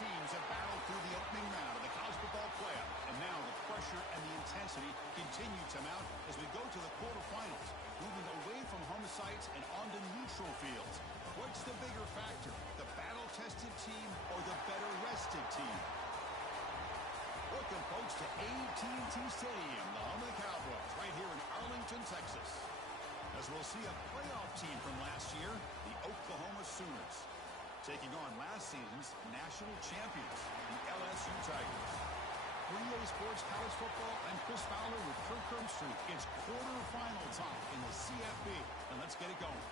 teams have battled through the opening round of the college football playoff, and now the pressure and the intensity continue to mount as we go to the quarterfinals, moving away from home sites and onto neutral fields. What's the bigger factor, the battle-tested team or the better-rested team? Welcome, folks, to AT&T Stadium, the home of the Cowboys, right here in Arlington, Texas. As we'll see a playoff team from last year, the Oklahoma Sooners, taking on last season's national champions, the LSU Tigers. For EA Sports College Football, I'm Chris Fowler with Kirk Herbstreit. It's quarterfinal time in the CFB, and let's get it going.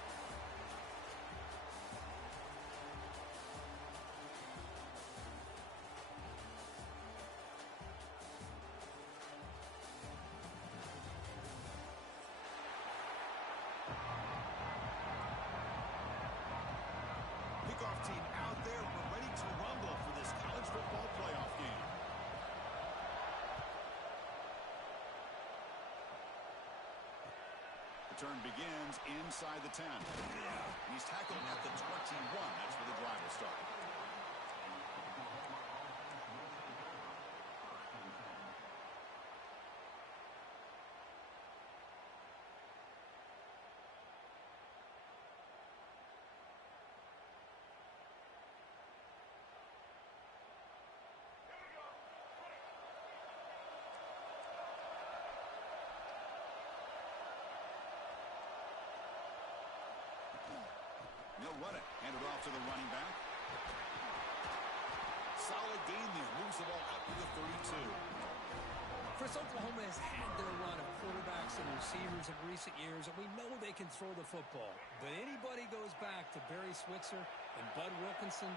Kickoff team out there. We're ready to rumble for this college football playoff game. The turn begins inside the 10. He's tackled at the 21. That's where the drive will start. They'll run it. Hand it off to the running back. Solid gain there. Moves the ball up to the 32. Chris, Oklahoma has had their run of quarterbacks and receivers in recent years, and we know they can throw the football. But anybody goes back to Barry Switzer and Bud Wilkinson,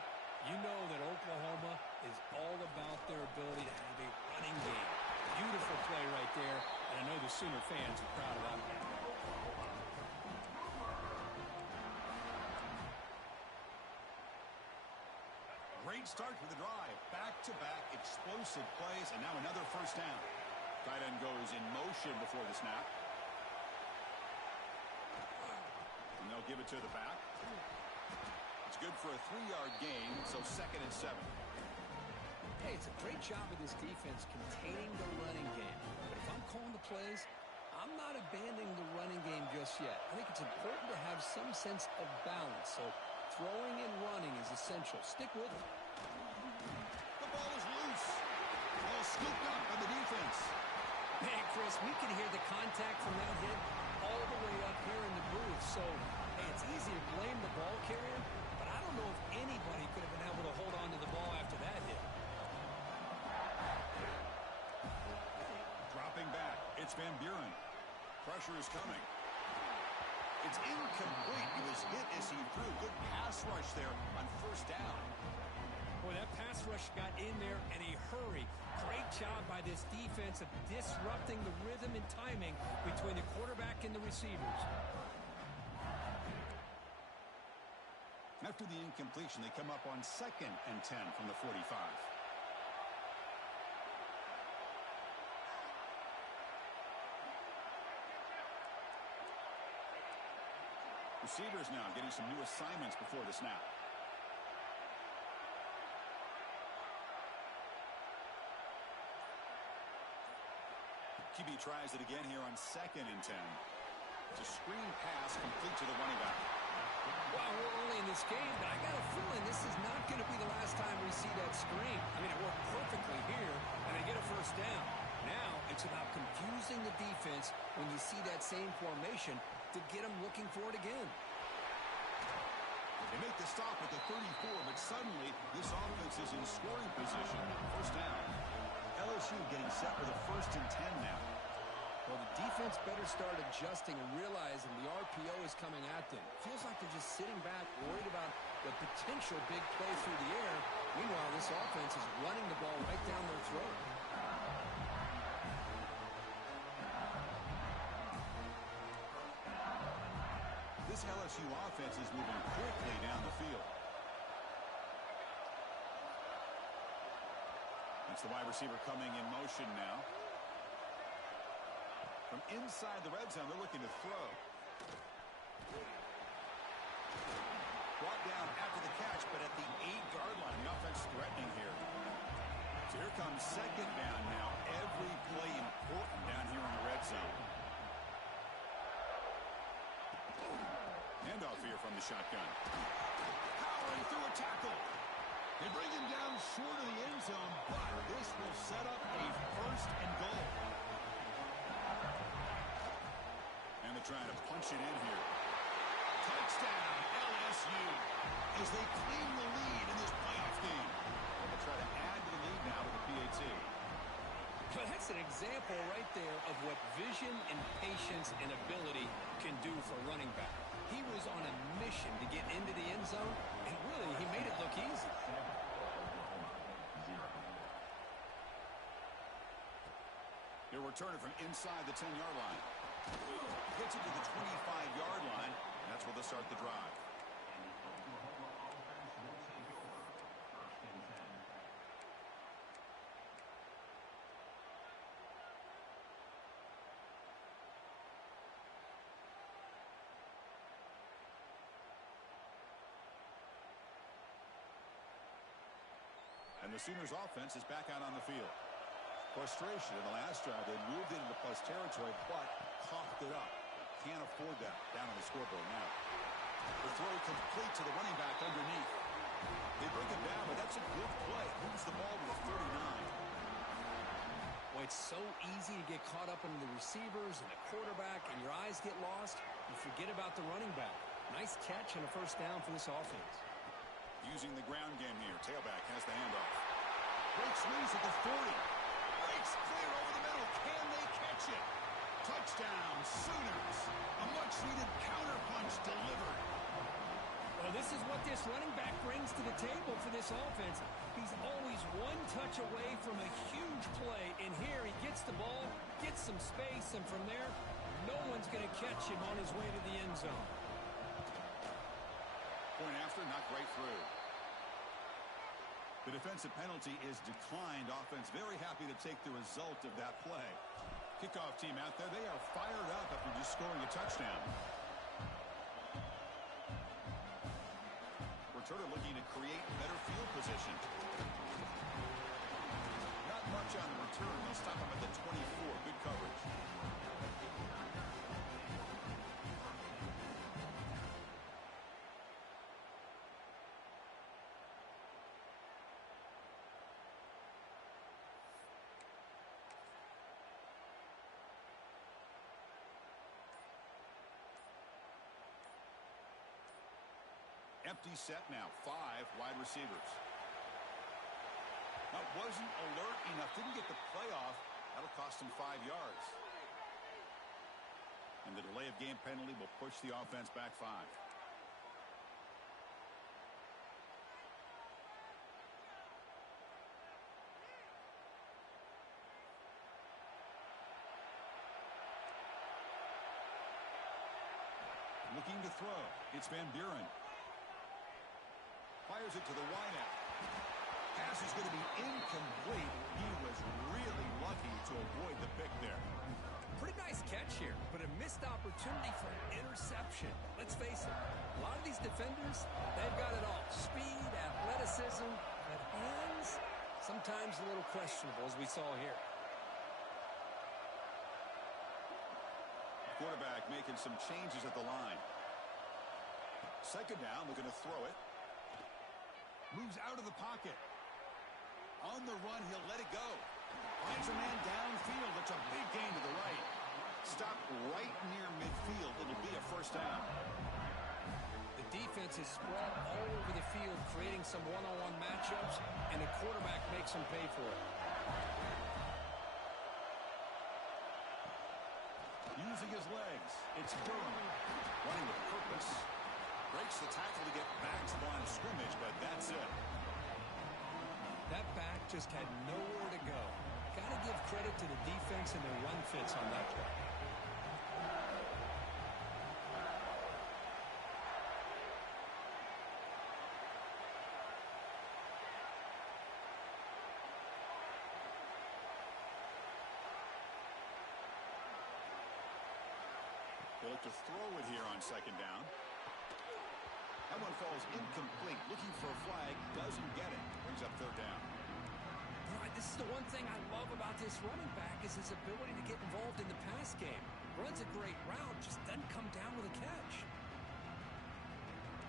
you know that Oklahoma is all about their ability to have a running game. Beautiful play right there, and I know the Sooner fans are proud of that one. Great start to the drive. Back-to-back explosive plays, and now another first down. Tight end goes in motion before the snap. And they'll give it to the back. It's good for a 3-yard gain, so 2nd and 7. Hey, it's a great job of this defense containing the running game. But if I'm calling the plays, I'm not abandoning the running game just yet. I think it's important to have some sense of balance. So throwing and running is essential. Stick with it. The ball is loose. Ball scooped up by the defense. Man, Chris, we can hear the contact from that hit all the way up here in the booth. So, hey, it's easy to blame the ball carrier, but I don't know if anybody could have been able to hold on to the ball after that hit. Dropping back. It's Van Buren. Pressure is coming. It's incomplete. He was hit as he threw. Good pass rush there on first down. Boy, that pass rush got in there in a hurry. Great job by this defense of disrupting the rhythm and timing between the quarterback and the receivers. After the incompletion, they come up on 2nd and 10 from the 45. Receivers now getting some new assignments before the snap. QB tries it again here on 2nd and 10. It's a screen pass complete to the running back. Well, we're early in this game, but I got a feeling this is not going to be the last time we see that screen. I mean, it worked perfectly here, and they get a first down. Now it's about confusing the defense when you see that same formation to get them looking for it again. They make the stop at the 34, but suddenly this offense is in scoring position. First down. LSU getting set with a 1st and 10 now. Well, the defense better start adjusting and realizing the RPO is coming at them. Feels like they're just sitting back, worried about the potential big play through the air. Meanwhile, this offense is running the ball right down their throat. This LSU offense is moving quickly down the field. That's the wide receiver coming in motion now. From inside the red zone, they're looking to throw. Brought down after the catch, but at the 8-yard line, the offense threatening here. So here comes second down now. Every play important down here in the red zone. Handoff here from the shotgun. Powering through a tackle. They bring him down short of the end zone, but this will set up a first and goal. And they're trying to punch it in here. Touchdown, LSU, as they claim the lead in this playoff game. And they'll try to add to the lead now with the PAT. But that's an example right there of what vision and patience and ability can do for a running back. He was on a mission to get into the end zone, and really, he made it look easy. He'll return it from inside the 10-yard line. Gets it to the 25-yard line. That's where they'll start the drive. And the Sooners offense is back out on the field. Frustration in the last drive. They moved into plus territory, but coughed it up. Can't afford that down on the scoreboard now. The throw complete to the running back underneath. They bring him down, but that's a good play. Moves the ball to the 39. Well, it's so easy to get caught up in the receivers and the quarterback, and your eyes get lost. You forget about the running back. Nice catch and a first down for this offense. Using the ground game here. Tailback has the handoff. Breaks loose at the 40. Breaks clear over the middle. Can they catch it? Touchdown, Sooners. A much-needed counterpunch delivered. Well, this is what this running back brings to the table for this offense. He's always one touch away from a huge play. And here he gets the ball, gets some space, and from there, no one's going to catch him on his way to the end zone. Point after, knocked right through. The defensive penalty is declined. Offense very happy to take the result of that play. Kickoff team out there, they are fired up after just scoring a touchdown. Returner looking to create better field position. Not much on the return. They'll stop him at the 24. Good coverage. Empty set now. 5 wide receivers. That wasn't alert enough. Didn't get the play off. That'll cost him 5 yards. And the delay of game penalty will push the offense back 5. Looking to throw. It's Van Buren. Fires it to the wideout. Pass is going to be incomplete. He was really lucky to avoid the pick there. Pretty nice catch here, but a missed opportunity for an interception. Let's face it, a lot of these defenders, they've got it all. Speed, athleticism, but hands, sometimes a little questionable, as we saw here. Quarterback making some changes at the line. Second down, looking to throw it. Moves out of the pocket. On the run, he'll let it go. Finds a man downfield. It's a big gain to the right. Stop right near midfield. It'll be a first down. The defense is spread all over the field, creating some one-on-one matchups, and the quarterback makes them pay for it. Using his legs. It's Durham. Running with purpose. Breaks the tackle to get back to the line of scrimmage, but that's it. That back just had nowhere to go. Got to give credit to the defense and their run fits on that play. They look to throw it here on second down. That one falls incomplete. Looking for a flag. Doesn't get it. Brings up third down. Right, this is the one thing I love about this running back is his ability to get involved in the pass game. Runs a great route, just doesn't come down with a catch.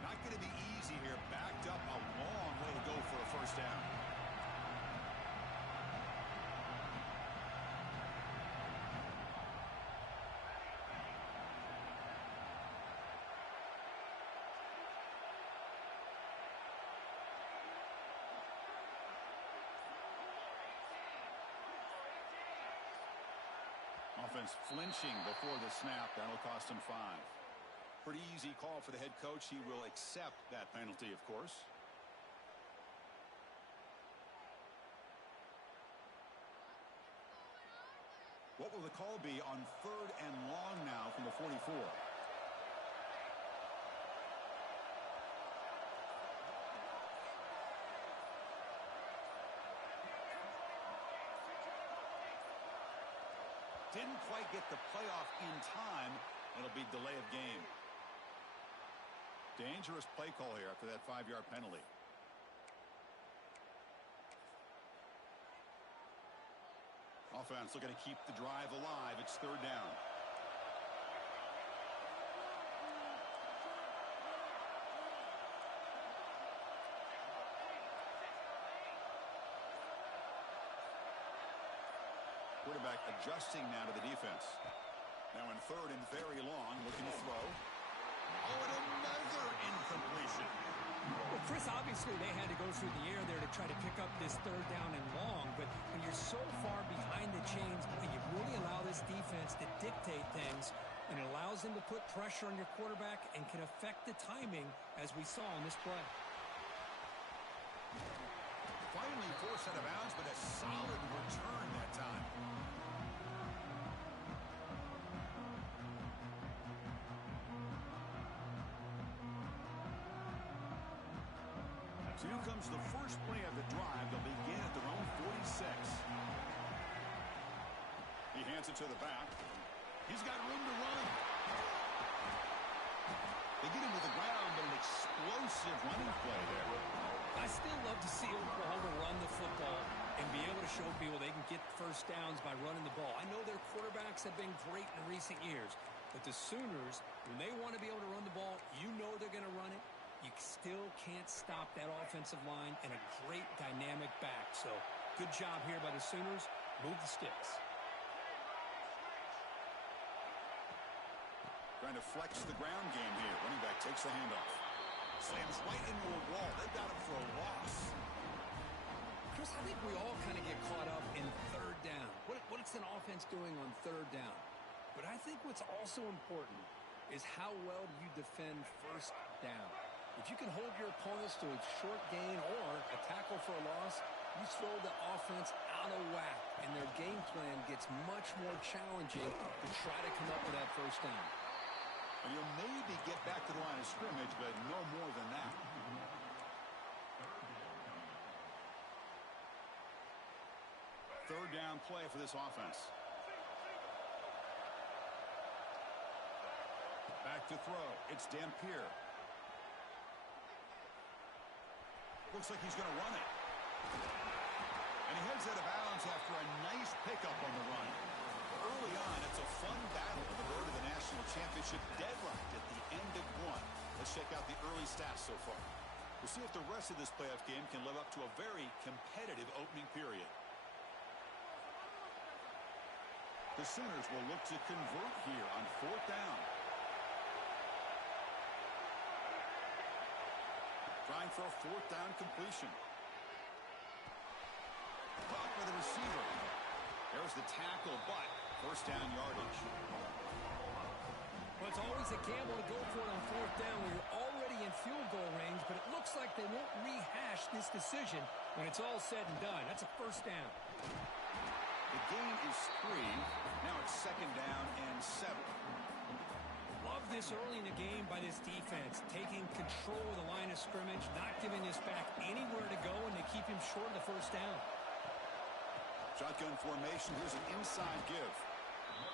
Not going to be easy here. Backed up a long way to go for a first down. Offense flinching before the snap. That'll cost him 5. Pretty easy call for the head coach. He will accept that penalty, of course. What will the call be on third and long now from the 44? Didn't quite get the playoff in time. It'll be delay of game. Dangerous play call here after that 5-yard penalty. Offense looking to keep the drive alive. It's third down. Quarterback adjusting now to the defense. Now in third and very long, looking to throw. Oh, and another incompletion. Well, Chris, obviously they had to go through the air there to try to pick up this third down and long, but when you're so far behind the chains, you really allow this defense to dictate things, and it allows them to put pressure on your quarterback and can affect the timing, as we saw in this play. Finally forced out of bounds, but a solid return that time. So here comes the first play of the drive. They'll begin at their own 46. He hands it to the back. He's got room to run. They get him to the ground, but an explosive running play there. I still love to see Oklahoma run the football and be able to show people they can get first downs by running the ball. I know their quarterbacks have been great in recent years, but the Sooners, when they want to be able to run the ball, you know they're going to run it. You still can't stop that offensive line and a great dynamic back. So good job here by the Sooners. Move the sticks. Trying to flex the ground game here. Running back takes the handoff. Slams right into a wall. They got him for a loss. Chris, I think we all kind of get caught up in third down. What's an offense doing on third down? But I think what's also important is how well you defend first down. If you can hold your opponents to a short gain or a tackle for a loss, you throw the offense out of whack, and their game plan gets much more challenging to try to come up with that first down. And you'll maybe get back to the line of scrimmage, but no more than that. Third down play for this offense. Back to throw. It's Dampier. Looks like he's going to run it. And he heads out of bounds after a nice pickup on the run. Early on, it's a fun battle on the road to the national championship, deadlocked at the end of one. Let's check out the early stats so far. We'll see if the rest of this playoff game can live up to a very competitive opening period. The Sooners will look to convert here on fourth down. Trying for a fourth down completion. Caught by the receiver. There's the tackle, but first down yardage. Well, it's always a gamble to go for it on fourth down when you're already in field goal range, but it looks like they won't rehash this decision when it's all said and done. That's a first down. The gain is 3. Now it's second down and 7. Love this early in the game by this defense, taking control of the line of scrimmage, not giving this back anywhere to go, and they keep him short of the first down. Shotgun formation. Here's an inside give.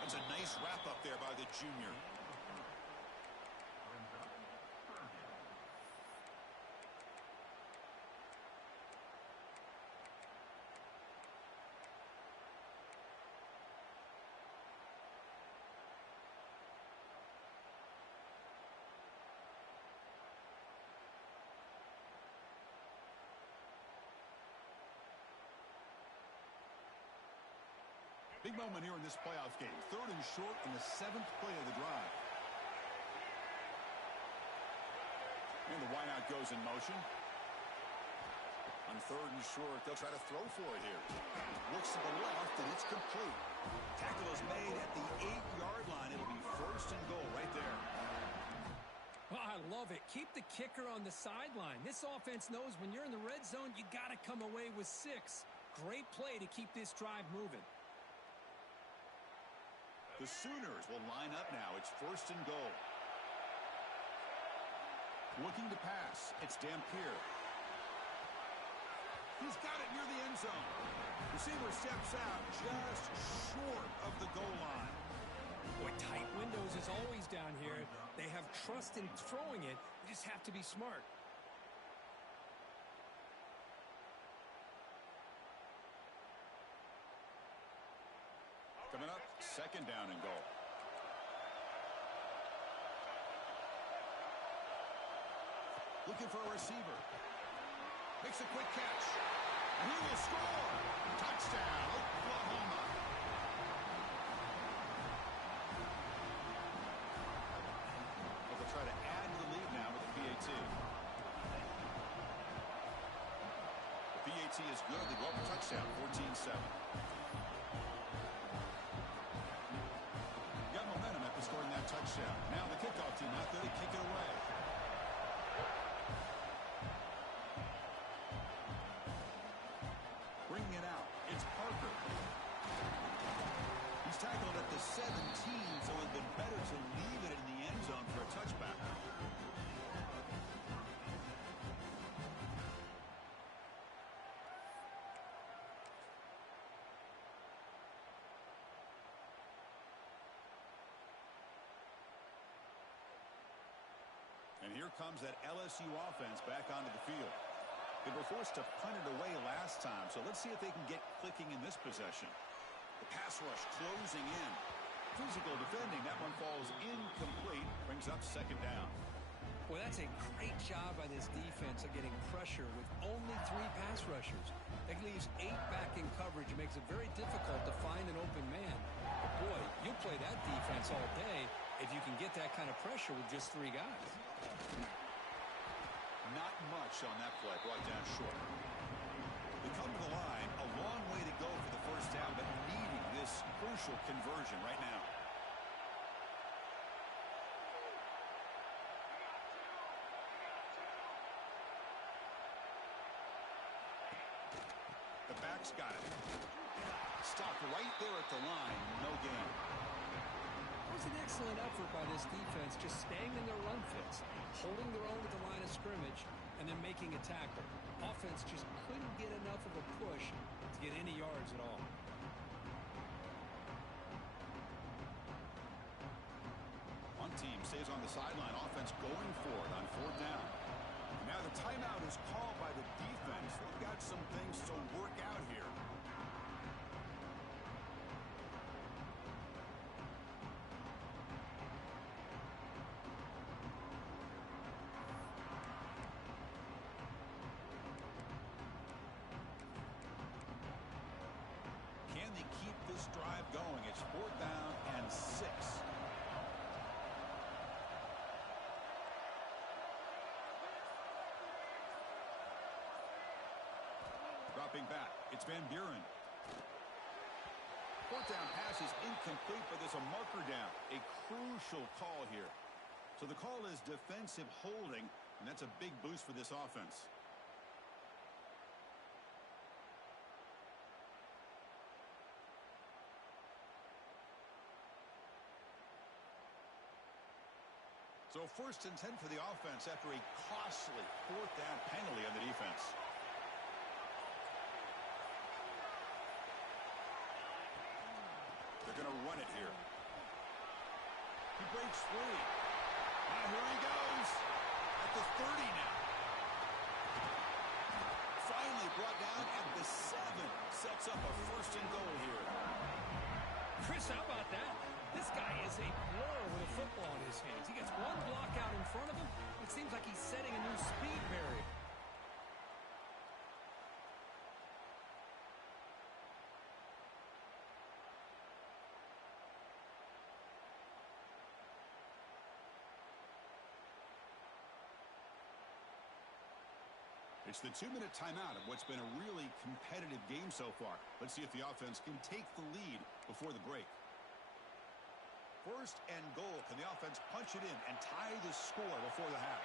That's a nice wrap up there by the junior. Big moment here in this playoff game. 3rd and short in the 7th play of the drive. And the wideout goes in motion. On 3rd and short, they'll try to throw for it here. Looks to the left, and it's complete. Tackle is made at the 8-yard line. It'll be 1st and goal right there. Oh, I love it. Keep the kicker on the sideline. This offense knows when you're in the red zone, you got to come away with 6. Great play to keep this drive moving. The Sooners will line up now. It's 1st and goal. Looking to pass. It's Dampier. He's got it near the end zone. Receiver steps out just short of the goal line. Boy, tight windows is always down here. They have trust in throwing it. They just have to be smart. Coming up, 2nd down and goal. Looking for a receiver. Makes a quick catch. And he will score. Touchdown, Oklahoma. Well, they'll try to add to the lead now with the PAT. The PAT is good. They go up a touchdown, 14-7. Got momentum after scoring that touchdown. Now the kickoff team out there to kick it away. Bringing it out, it's Parker. He's tackled at the 17, so it would have been better to leave it in the end zone for a touchback. And here comes that LSU offense back onto the field. They were forced to punt it away last time, so let's see if they can get clicking in this possession. The pass rush closing in. Physical defending. That one falls incomplete. Brings up 2nd down. Well, that's a great job by this defense of getting pressure with only 3 pass rushers. That leaves 8 back in coverage. It makes it very difficult to find an open man. But boy, you play that defense all day if you can get that kind of pressure with just 3 guys. Not much on that play, brought down short. They come to the line, a long way to go for the 1st down, but needing this crucial conversion right now. The back's got it. Stopped right there at the line, no gain. It was an excellent effort by this defense, just staying in their run fits, holding their own at the line of scrimmage, and then making a tackle. Offense just couldn't get enough of a push to get any yards at all. One team stays on the sideline, offense going for it on 4th down. Now the timeout is called by the defense. They've got some things to work out here. Can they keep this drive going? It's 4th down and 6. Dropping back, it's Van Buren. 4th down pass is incomplete, but there's a marker down. A crucial call here. So the call is defensive holding, and that's a big boost for this offense. So 1st and 10 for the offense after a costly 4th down penalty on the defense. They're going to run it here. He breaks free. Now here he goes at the 30 now. Finally brought down at the 7. Sets up a 1st and goal here. Chris, how about that? This guy is a blur with a football in his hands. He gets one block out in front of him. It seems like he's setting a new speed barrier. It's the 2-minute timeout of what's been a really competitive game so far. Let's see if the offense can take the lead before the break. First and goal. Can the offense punch it in and tie the score before the half?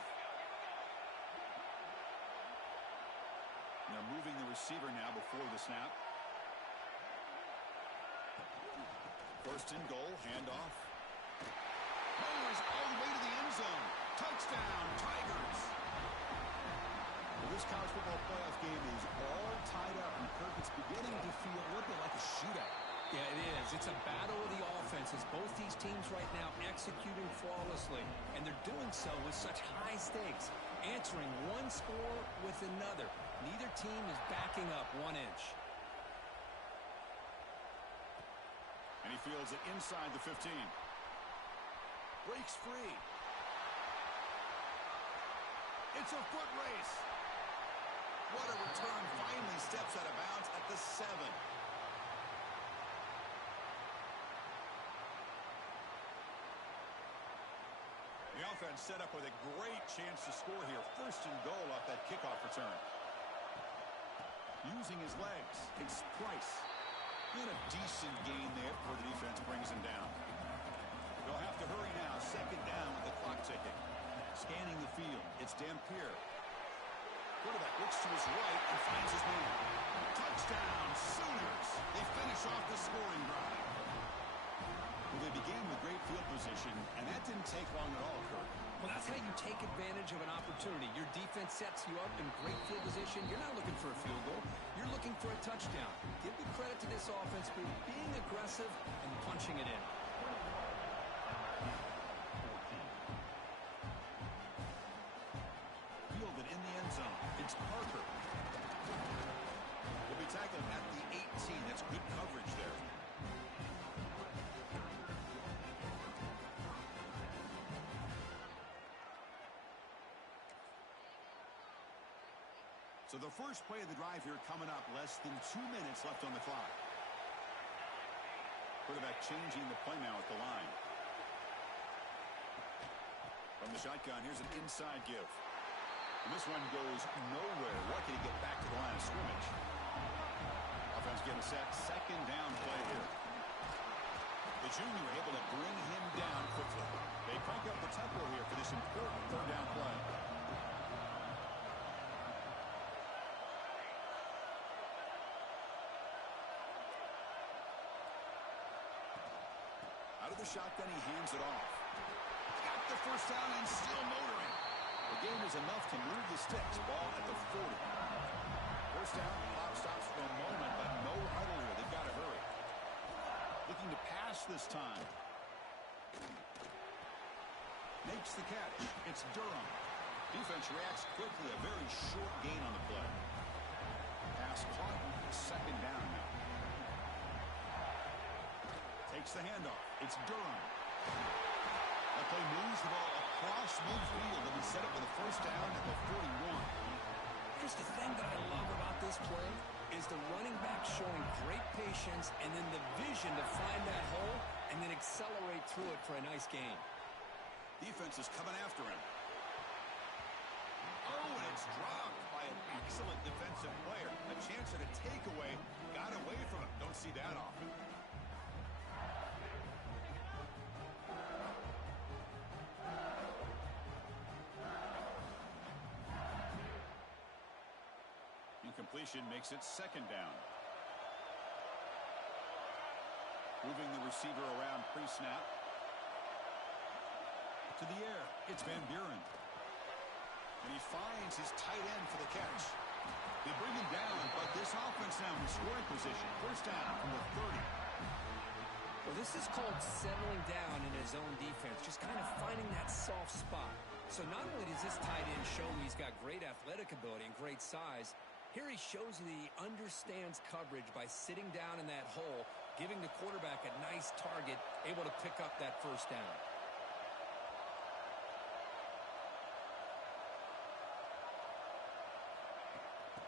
They're moving the receiver now before the snap. First and goal. Handoff. Mowers all the way to the end zone. Touchdown, Tigers. Well, this college football playoff game is all tied up, and Kirk, it's beginning to feel a little bit like a shootout. Yeah, it is. It's a battle of the offenses. Both these teams right now executing flawlessly, and they're doing so with such high stakes, answering one score with another. Neither team is backing up 1 inch. And he fields it inside the 15. Breaks free. It's a foot race. What a return. Finally steps out of bounds at the 7. The offense set up with a great chance to score here. First and goal off that kickoff return. Using his legs, it's Price. And a decent gain there before the defense brings him down. They'll have to hurry now. Second down with the clock ticking. Scanning the field, it's Dampier. Quarterback looks to his right and finds his man. Touchdown, Sooners. They finish off the scoring drive. Well, they began with great field position, and that didn't take long at all, Kirk. Well, that's how you take advantage of an opportunity. Your defense sets you up in great field position. You're not looking for a field goal. You're looking for a touchdown. Give the credit to this offense for being aggressive and punching it in. Fielded in the end zone. It's Parker. Will be tackled at the 18. That's good coverage there. So the first play of the drive here coming up, less than 2 minutes left on the clock. Quarterback changing the play now at the line. From the shotgun, here's an inside give. And this one goes nowhere. Lucky to get back to the line of scrimmage. Offense getting set. Second down play here. The junior able to bring him down quickly. They crank up the tempo here for this important third down play. Out of the shotgun, he hands it off. Got the first down and still motoring. The game is enough to move the sticks. Ball at the 40. First down, clock stops for a moment, but no huddle here. They've got to hurry. Looking to pass this time. Makes the catch. It's Durham. Defense reacts quickly. A very short gain on the play. Pass caught. Second down now. Takes the handoff. It's Durham. That play moves the ball across midfield, and we set up with a first down at the 41. Here's the thing that I love about this play is the running back showing great patience and then the vision to find that hole and then accelerate through it for a nice gain. Defense is coming after him. Oh, and it's dropped by an excellent defensive player. A chance at a takeaway. Got away from him. Don't see that often. Incompletion makes it second down. Moving the receiver around pre-snap. To the air. It's Van Buren. And he finds his tight end for the catch. They bring him down, but this offense now in scoring position. First down from the 30. Well, this is called settling down in his own defense, just kind of finding that soft spot. So not only does this tight end show he's got great athletic ability and great size, here he shows that he understands coverage by sitting down in that hole, giving the quarterback a nice target, able to pick up that first down.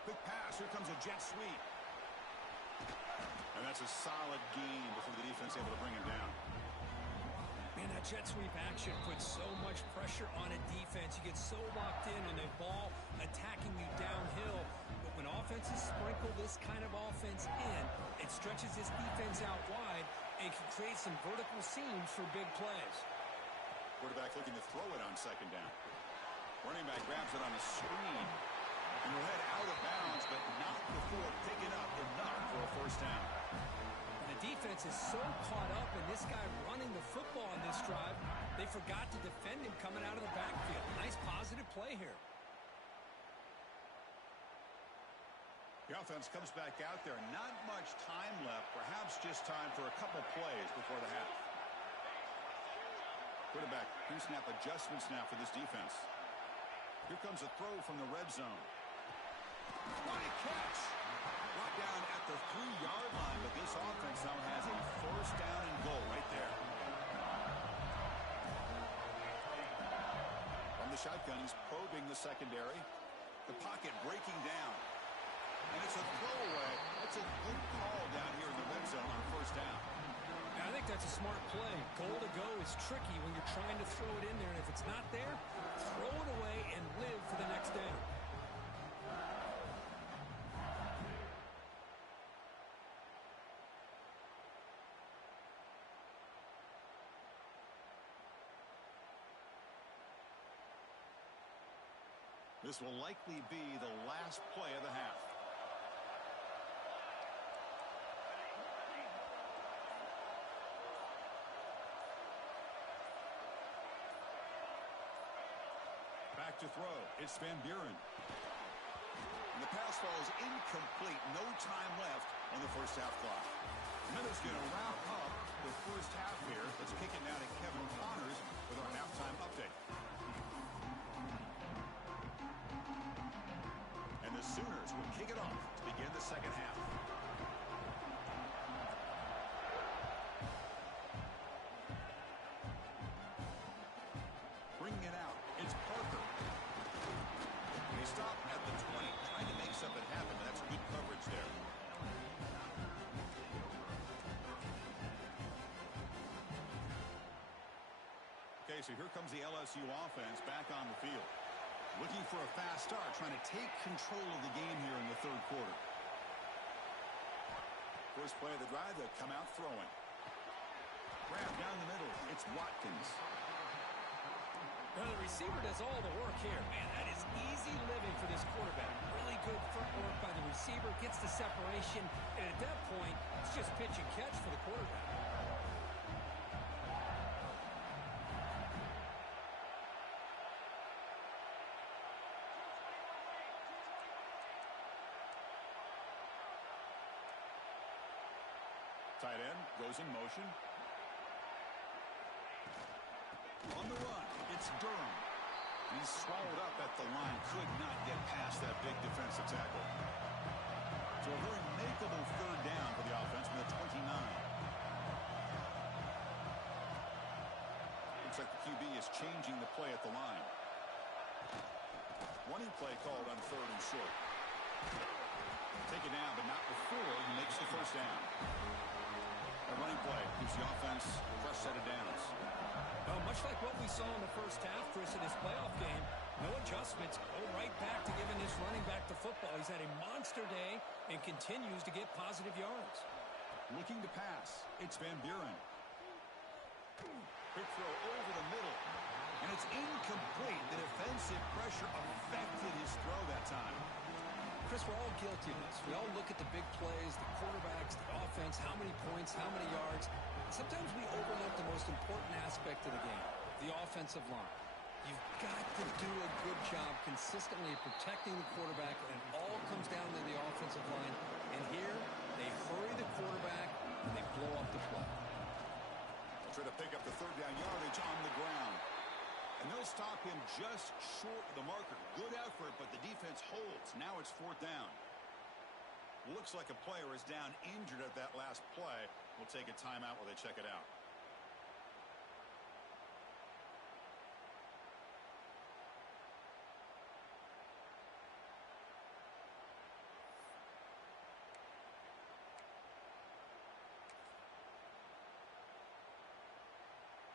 Quick pass. Here comes a jet sweep. And that's a solid gain before the defense able to bring him down. Man, that jet sweep action puts so much pressure on a defense. You get so locked in on the ball attacking you downhill. But when offenses sprinkle this kind of offense in, it stretches this defense out wide and can create some vertical seams for big plays. Quarterback looking to throw it on second down. Running back grabs it on a screen. And will head out of bounds, but not before picking up enough for a first down. The defense is so caught up in this guy running the football on this drive, they forgot to defend him coming out of the backfield. Nice positive play here. The offense comes back out there. Not much time left. Perhaps just time for a couple plays before the half. Quarterback pre-snap adjustments now for this defense. Here comes a throw from the red zone. What a catch! Brought down at the 3-yard line, but this offense now has a first down and goal right there. From the shotgun, he's probing the secondary. The pocket breaking down. And it's a throwaway. That's a good call down here in the red zone on first down. I think that's a smart play. Goal to go is tricky when you're trying to throw it in there. And if it's not there, throw it away and live for the next down. This will likely be the last play of the half. Back to throw. It's Van Buren. And the pass falls incomplete. No time left on the first half clock. Minutes going to wrap up the first half here. Let's kick it now to Kevin Connors with our halftime update. And the Sooners will kick it off to begin the second half. Bringing it out. It's Parker. They stop at the 20, trying to make something happen. That's good coverage there. Okay, so here comes the LSU offense back on the field. Looking for a fast start, trying to take control of the game here in the third quarter. First play of the drive, they'll come out throwing. Grab down the middle. It's Watkins. Well, the receiver does all the work here. Man, that is easy living for this quarterback. Really good footwork by the receiver, gets the separation, and at that point, it's just pitch and catch for the quarterback. Tight end goes in motion. On the run, it's Durham. He's swallowed up at the line. Could not get past that big defensive tackle. So a very makeable third down for the offense from the 29. Looks like the QB is changing the play at the line. Running play called on third and short. Take it down, but not before he makes the first down. A running play gives the offense a fresh set of downs. Well, much like what we saw in the first half, Chris, in this playoff game, no adjustments. Go right back to giving this running back the football. He's had a monster day and continues to get positive yards. Looking to pass. It's Van Buren. Quick throw over the middle. And it's incomplete. The defensive pressure affected his throw that time. Chris, we're all guilty of this. We all look at the big plays, the quarterbacks, the offense, how many points, how many yards. Sometimes we overlook the most important aspect of the game, the offensive line. You've got to do a good job consistently protecting the quarterback, and it all comes down to the offensive line. And here, they hurry the quarterback, and they blow up the play. They'll try to pick up the third down yardage on the ground. And they'll stop him just short of the marker. Good effort, but the defense holds. Now it's fourth down. Looks like a player is down injured at that last play. We'll take a timeout while they check it out.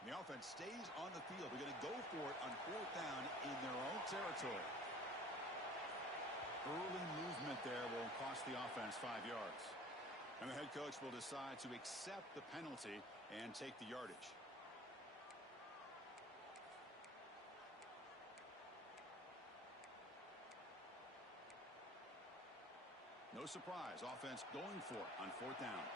The The offense stays on the field. They're going to go for it on 4th down in their own territory. Early movement there will cost the offense 5 yards. And the head coach will decide to accept the penalty and take the yardage. No surprise, offense going for it on 4th down.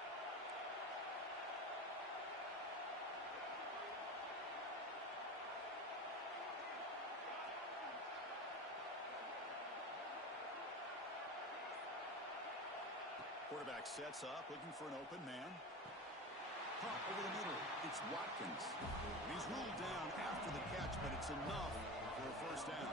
Quarterback sets up, looking for an open man. Pump over the middle. It's Watkins. He's ruled down after the catch, but it's enough for a 1st down.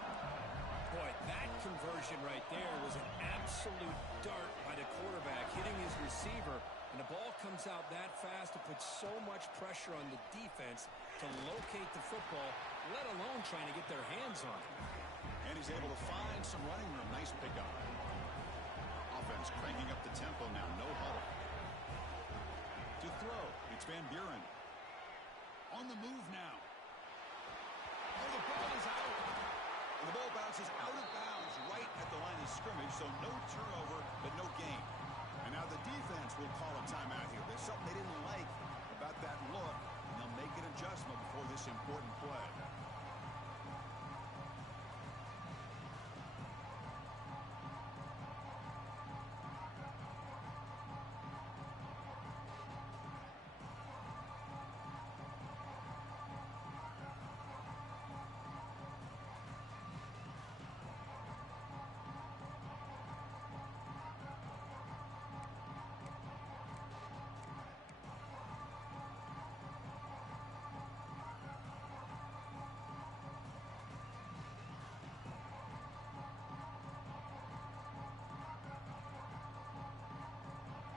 Boy, that conversion right there was an absolute dart by the quarterback, hitting his receiver, and the ball comes out that fast. It puts so much pressure on the defense to locate the football, let alone trying to get their hands on it. And he's able to find some running room. Nice pickup. Offense cranking up the tempo now. No huddle. To throw, it's Van Buren. On the move now. Oh, the ball is out. And the ball bounces out of bounds right at the line of scrimmage, so no turnover, but no gain. And now the defense will call a timeout here. There's something they didn't like about that look, and they'll make an adjustment before this important play.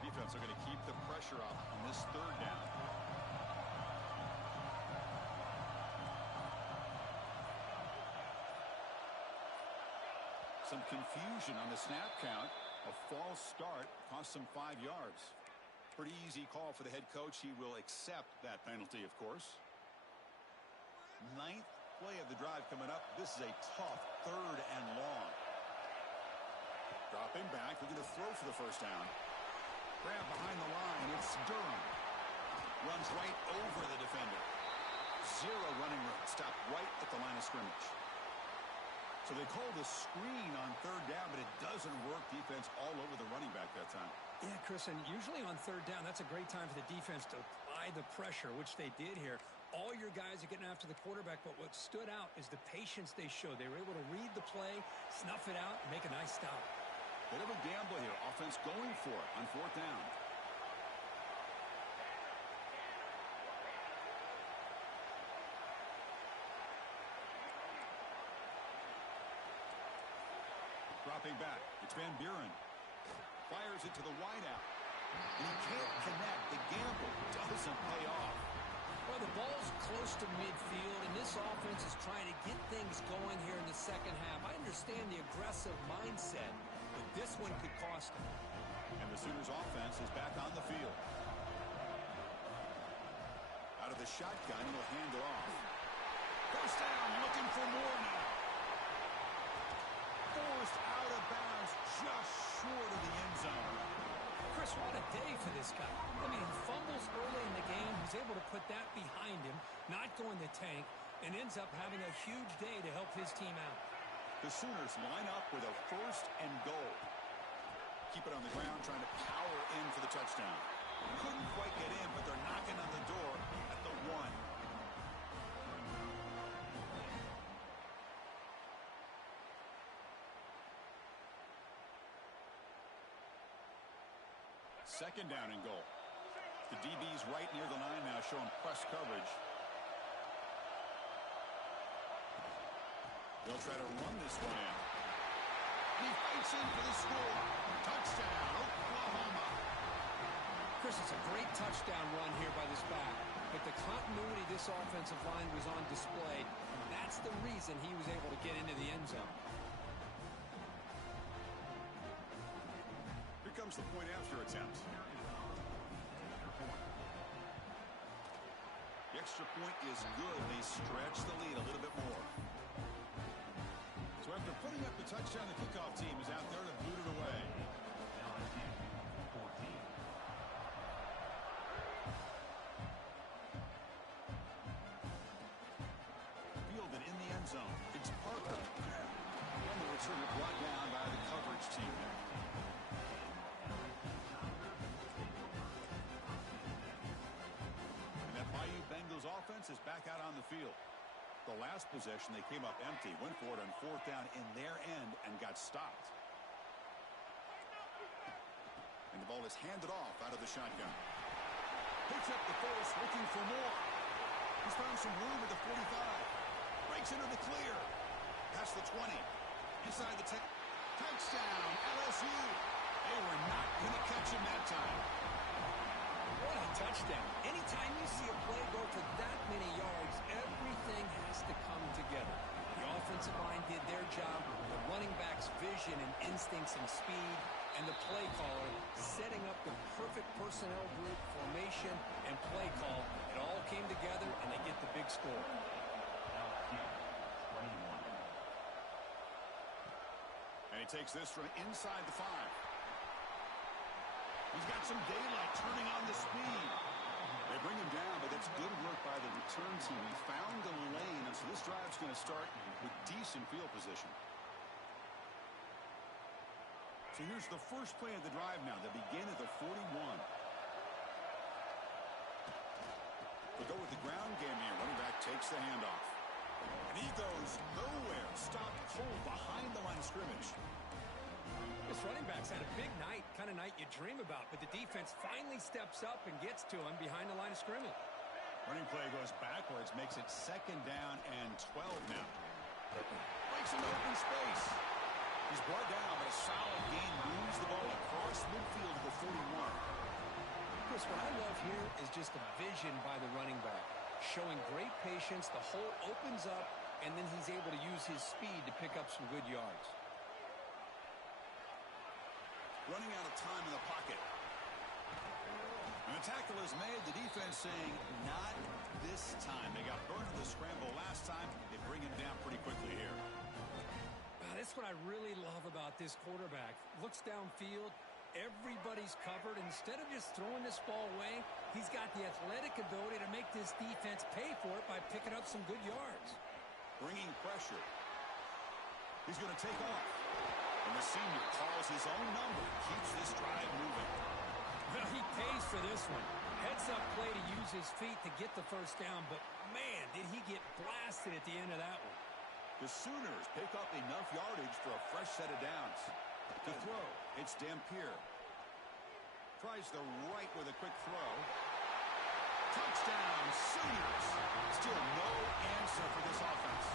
Defense are going to keep the pressure up on this 3rd down. Some confusion on the snap count. A false start cost them 5 yards. Pretty easy call for the head coach. He will accept that penalty, of course. 9th play of the drive coming up. This is a tough 3rd and long. Dropping back, looking to throw for the 1st down. Grab behind the line. It's Durham. Runs right over the defender. 0 running room. Stopped right at the line of scrimmage. So they call the screen on 3rd down, but it doesn't work. Defense all over the running back that time. Yeah, Chris, and usually on 3rd down, that's a great time for the defense to apply the pressure, which they did here. All your guys are getting after the quarterback, but what stood out is the patience they showed. They were able to read the play, snuff it out, and make a nice stop. Bit of a gamble here. Offense going for it on 4th down. Dropping back. It's Van Buren. Fires it to the wideout. And he can't connect. The gamble doesn't pay off. Well, the ball's close to midfield, and this offense is trying to get things going here in the 2nd half. I understand the aggressive mindset, but this one could cost them. And the Sooners offense is back on the field. Out of the shotgun, he'll hand it off. 1st down, looking for more now. Forced out of bounds, just short of the end zone. Chris, what a day for this guy. I mean, he fumbles early in the game. He's able to put that behind him, not go in the tank, and ends up having a huge day to help his team out. The Sooners line up with a 1st and goal. Keep it on the ground, trying to power in for the touchdown. Couldn't quite get in, but they're knocking on the door at the 1. Second down and goal. The DB's right near the line now, showing press coverage. They'll try to run this one in. He fights in for the score. Touchdown, Oklahoma. Chris, it's a great touchdown run here by this back, but the continuity of this offensive line was on display, and that's the reason he was able to get into the end zone. Here comes the point after attempt. The extra point is good. They stretch the lead a little bit more. So after putting up the touchdown, the kickoff team is out there to boot it away. Fielded in the end zone. It's Parker. And the returner brought down by the coverage team there. And that Bayou Bengals offense is back out on the field. The last possession, they came up empty, went for it on fourth down in their end and got stopped. And the ball is handed off out of the shotgun. Picks up the force, looking for more. He's found some room at the 45. Breaks into the clear. Past the 20. Inside the 10. Touchdown, LSU. They were not going to catch him that time. What a touchdown. Anytime you see a play go for that many yards, everything has to come together. The offensive line did their job, the running back's vision and instincts and speed, and the play caller setting up the perfect personnel group, formation, and play call. It all came together, and they get the big score. And he takes this from inside the 5. He's got some daylight, turning on the speed. They bring him down, but it's good work by the return team. He found the lane, and so this drive's going to start with decent field position. So here's the first play of the drive now. They begin at the 41. They go with the ground game here. Running back takes the handoff. And he goes nowhere. Stopped cold behind the line of scrimmage. This running back's had a big night, kind of night you dream about, but the defense finally steps up and gets to him behind the line of scrimmage. Running play goes backwards, makes it second down and 12 now. Breaks into open space. He's brought down, but a solid gain moves the ball across midfield to the 41. Chris, what I love here is just the vision by the running back. Showing great patience, the hole opens up, and then he's able to use his speed to pick up some good yards. Running out of time in the pocket. And the tackle is made. The defense saying, not this time. They got burned in the scramble last time. They bring him down pretty quickly here. That's what I really love about this quarterback. Looks downfield. Everybody's covered. Instead of just throwing this ball away, he's got the athletic ability to make this defense pay for it by picking up some good yards. Bringing pressure. He's going to take off. And the senior calls his own number, keeps this drive moving. Well, he pays for this one. Heads-up play to use his feet to get the first down, but, man, did he get blasted at the end of that one. The Sooners pick up enough yardage for a fresh set of downs. To throw, it's Dampier. Tries the right with a quick throw. Touchdown, Sooners! Still no answer for this offense.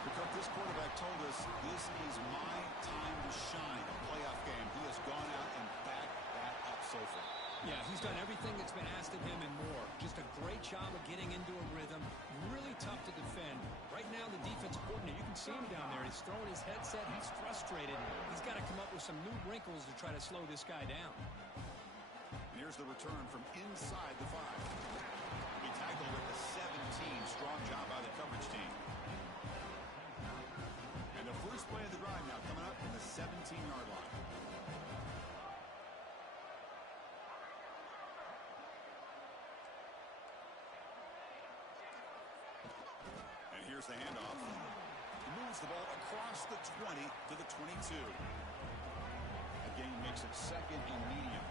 Because this quarterback told us this is my time to shine. A playoff game. He has gone out and backed that up so far. Yeah, he's done everything that's been asked of him and more. Just a great job of getting into a rhythm. Really tough to defend. Right now, the defense coordinator, you can see him down there. He's throwing his headset. He's frustrated. He's got to come up with some new wrinkles to try to slow this guy down. Here's the return from inside the 5. He tackled at the 17. Strong job by the coverage team. And the first play of the drive now coming up in the 17-yard line. And here's the handoff. He moves the ball across the 20 to the 22. Again, makes it second and medium.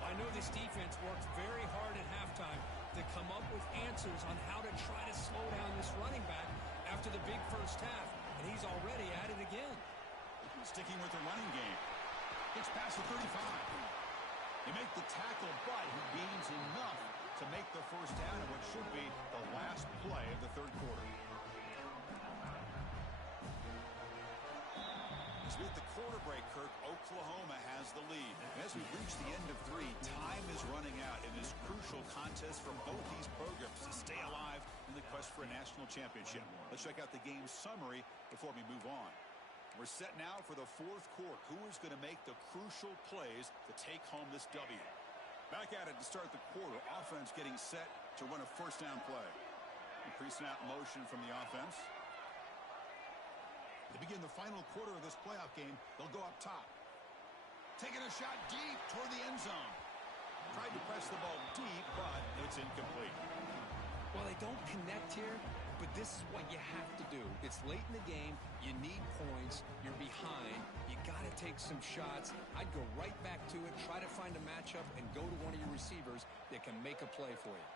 I know this defense worked very hard at halftime to come up with answers on how to try to slow down this running back after the big first half, and he's already at it again. Sticking with the running game. Gets past the 35. They make the tackle, but he gains enough to make the first down in what should be the last play of the third quarter. As we hit the quarter break, Kirk, Oklahoma has the lead. And as we reach the end of 3, time is running out in this crucial contest for both these programs to stay alive in the quest for a national championship. Let's check out the game summary before we move on. We're set now for the fourth quarter. Who is going to make the crucial plays to take home this W? Back at it to start the quarter. Offense getting set to run a first down play. Pre-snap motion from the offense. To begin the final quarter of this playoff game, they'll go up top. Taking a shot deep toward the end zone. Tried to press the ball deep, but it's incomplete. Well, they don't connect here, but this is what you have to do. It's late in the game. You need points. You're behind. You got to take some shots. I'd go right back to it, try to find a matchup, and go to one of your receivers that can make a play for you.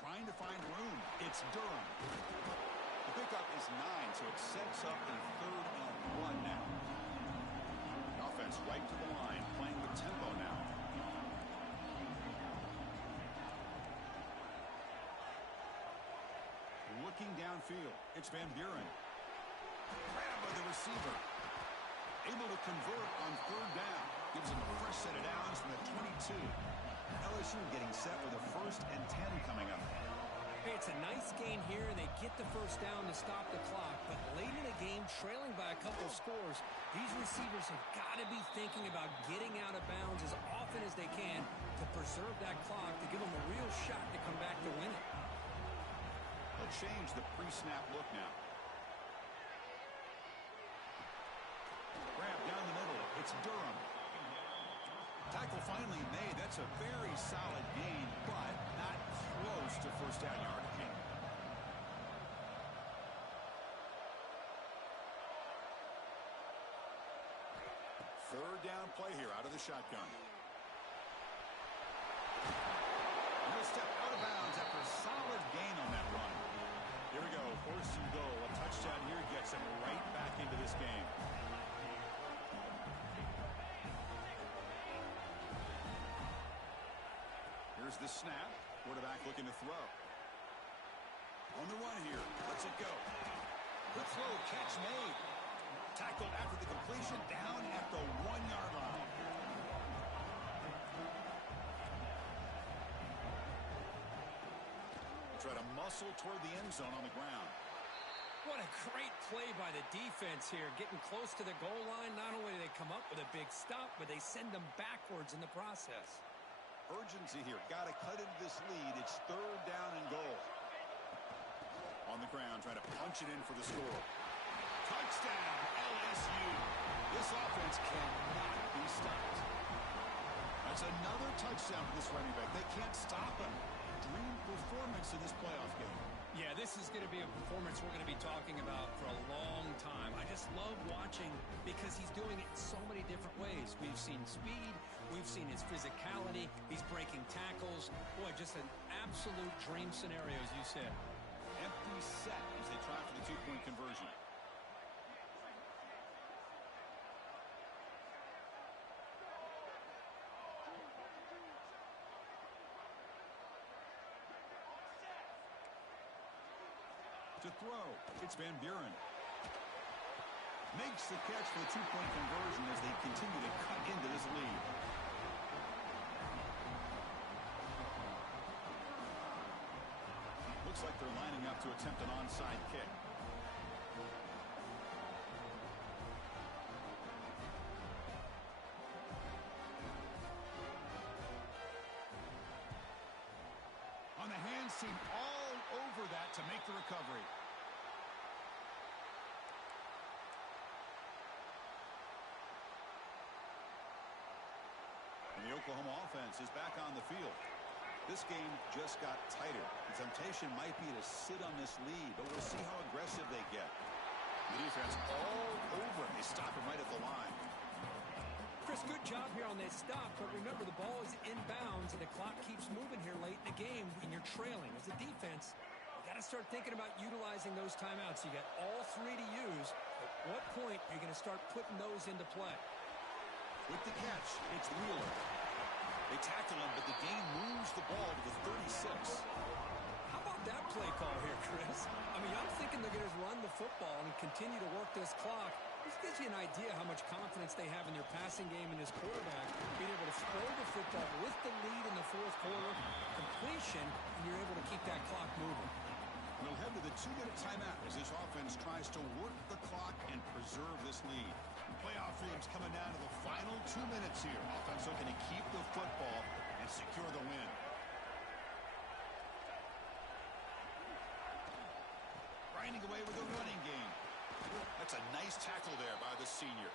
Trying to find room. It's Durham. The pickup is 9, so it sets up a 3rd and 1 now. The offense right to the line, playing with tempo now. Looking downfield. It's Van Buren. Grab by the receiver. Able to convert on 3rd down. Gives him a fresh set of downs from the 22. LSU getting set for the 1st and 10 coming up. Hey, it's a nice gain here, and they get the first down to stop the clock. But late in the game, trailing by a couple of scores, these receivers have got to be thinking about getting out of bounds as often as they can to preserve that clock, to give them a real shot to come back to win it. They'll change the pre-snap look now. Grab down the middle. It's Durham. Tackle finally made. That's a very solid gain, but not close to first down yardage. Third down play here out of the shotgun. He'll step out of bounds after a solid gain on that run. Here we go. First and goal. A touchdown here gets him right back into this game. Here's the snap. Quarterback looking to throw. On the run here. Let's it go. Good throw. Catch made. Tackled after the completion. Down at the 1-yard line. Try to muscle toward the end zone on the ground. What a great play by the defense here. Getting close to the goal line. Not only do they come up with a big stop, but they send them backwards in the process. Urgency here. Got to cut into this lead. It's 3rd down and goal. On the ground, trying to punch it in for the score. Touchdown, LSU. This offense cannot be stopped. That's another touchdown for this running back. They can't stop him. Dream performance in this playoff game. Yeah, this is going to be a performance we're going to be talking about for a long time. I just love watching because he's doing it in so many different ways. We've seen speed. We've seen his physicality. He's breaking tackles. Boy, just an absolute dream scenario, as you said. Empty set as they try for the 2-point conversion. To throw, it's Van Buren. Makes the catch for the 2-point conversion as they continue to cut into this lead. Looks like they're lining up to attempt an onside kick. On the hands team, all over that to make the recovery. And the Oklahoma offense is back on the field. This game just got tighter. The temptation might be to sit on this lead, but we'll see how aggressive they get. The defense all over him. They stop him right at the line. Chris, good job here on that stop, but remember the ball is inbounds and the clock keeps moving here late in the game and you're trailing. As a defense, you got to start thinking about utilizing those timeouts. You got all 3 to use. At what point are you going to start putting those into play? With the catch, it's Wheeler. They tackle him, but the game moves the ball to the 36. How about that play call here, Chris? I mean, I'm thinking they're going to run the football and continue to work this clock. This gives you an idea how much confidence they have in their passing game and his quarterback, being able to throw the football with the lead in the 4th quarter, completion, and you're able to keep that clock moving. We'll head to the 2-minute timeout as this offense tries to work the clock and preserve this lead. Playoff dreams coming down to the final 2 minutes here. Offense looking to keep the football and secure the win. Grinding away with a running game. That's a nice tackle there by the senior.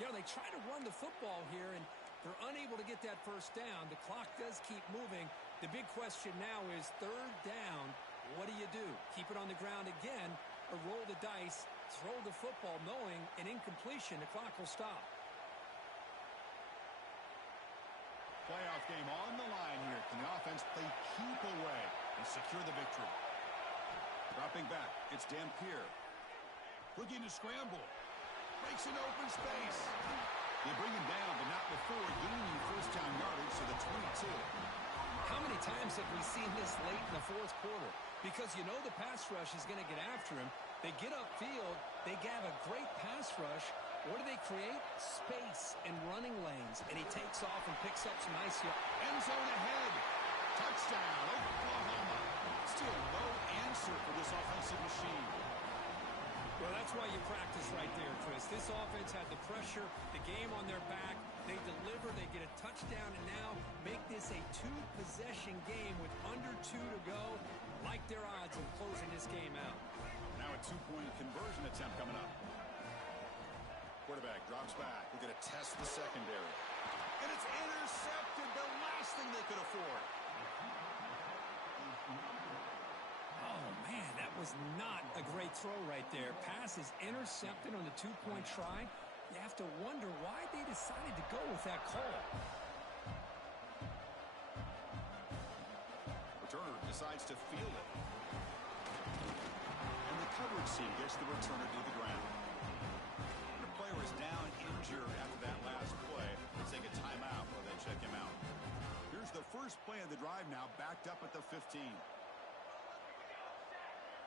You know, they try to run the football here, and they're unable to get that first down. The clock does keep moving. The big question now is 3rd down. What do you do? Keep it on the ground again or roll the dice, throw the football knowing an incompletion, the clock will stop. Playoff game on the line here. Can the offense play keep away and secure the victory? Dropping back, it's Dampier. Looking to scramble. Breaks an open space. They bring him down, but not before gaining first down yardage to the 22. How many times have we seen this late in the 4th quarter? Because you know the pass rush is going to get after him. They get upfield. They have a great pass rush. What do they create? Space and running lanes. And he takes off and picks up some nice yards. End zone ahead. Touchdown, Oklahoma. Still no answer for this offensive machine. Well, that's why you practice right there, Chris. This offense had the pressure, the game on their back. They deliver, they get a touchdown, and now make this a 2-possession game with under 2 to go. Like their odds of closing this game out. Now a 2-point conversion attempt coming up. Quarterback drops back. We're going to test the secondary. And it's intercepted, the last thing they could afford. Oh, man, that was not a great throw right there. Pass is intercepted on the 2-point try. You have to wonder why they decided to go with that call. Returner decides to field it. And the coverage team gets the returner to the ground. The player is down injured after that last play. Let's take a timeout while they check him out. Here's the first play of the drive now, backed up at the 15.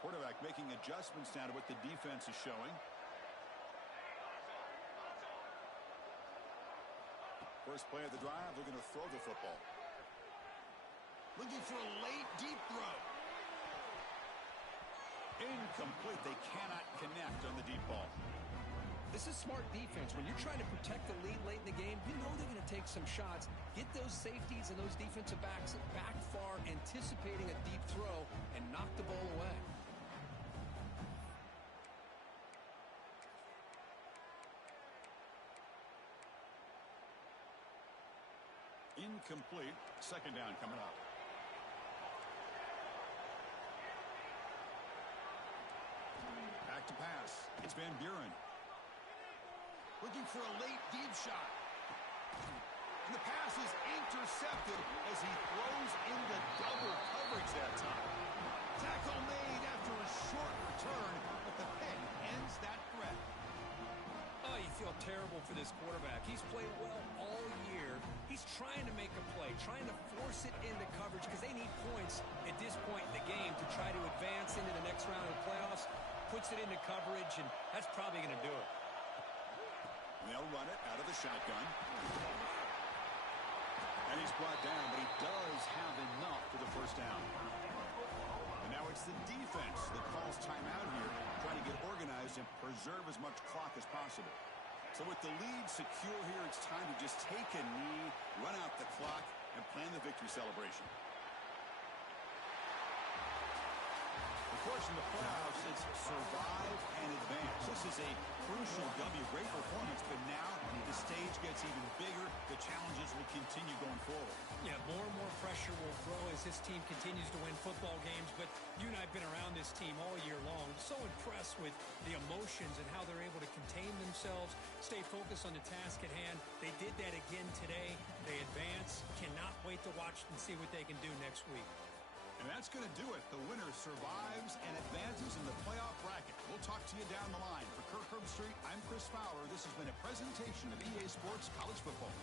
Quarterback making adjustments now to what the defense is showing. First play of the drive, they're going to throw the football. Looking for a late, deep throw. Incomplete. They cannot connect on the deep ball. This is smart defense. When you're trying to protect the lead late in the game, you know they're going to take some shots. Get those safeties and those defensive backs back far, anticipating a deep throw, and knock the ball away. Incomplete. Second down coming up. Back to pass. It's Van Buren. Looking for a late deep shot. And the pass is intercepted as he throws into double coverage that time. Tackle made after a short return, but the pick ends that threat. Oh, you feel terrible for this quarterback. He's played well all year. He's trying to make a play, trying to force it into coverage because they need points at this point in the game to try to advance into the next round of the playoffs. Puts it into coverage, and that's probably going to do it. They'll run it out of the shotgun. And he's brought down, but he does have enough for the first down. And now it's the defense that calls timeout here, trying to get organized and preserve as much clock as possible. So with the lead secure here, it's time to just take a knee, run out the clock, and plan the victory celebration. Of course, in the playoffs, it's survive and advance. This is a crucial W. Great performance, but now the stage gets even bigger. The challenges will continue going forward. Yeah, more and more pressure will grow as this team continues to win football games, but you and I have been around this team all year long. So impressed with the emotions and how they're able to contain themselves, stay focused on the task at hand. They did that again today. They advance. Cannot wait to watch and see what they can do next week. And that's going to do it. The winner survives and advances in the playoff bracket. We'll talk to you down the line. For Kirk Herbstreit, I'm Chris Fowler. This has been a presentation of EA Sports College Football.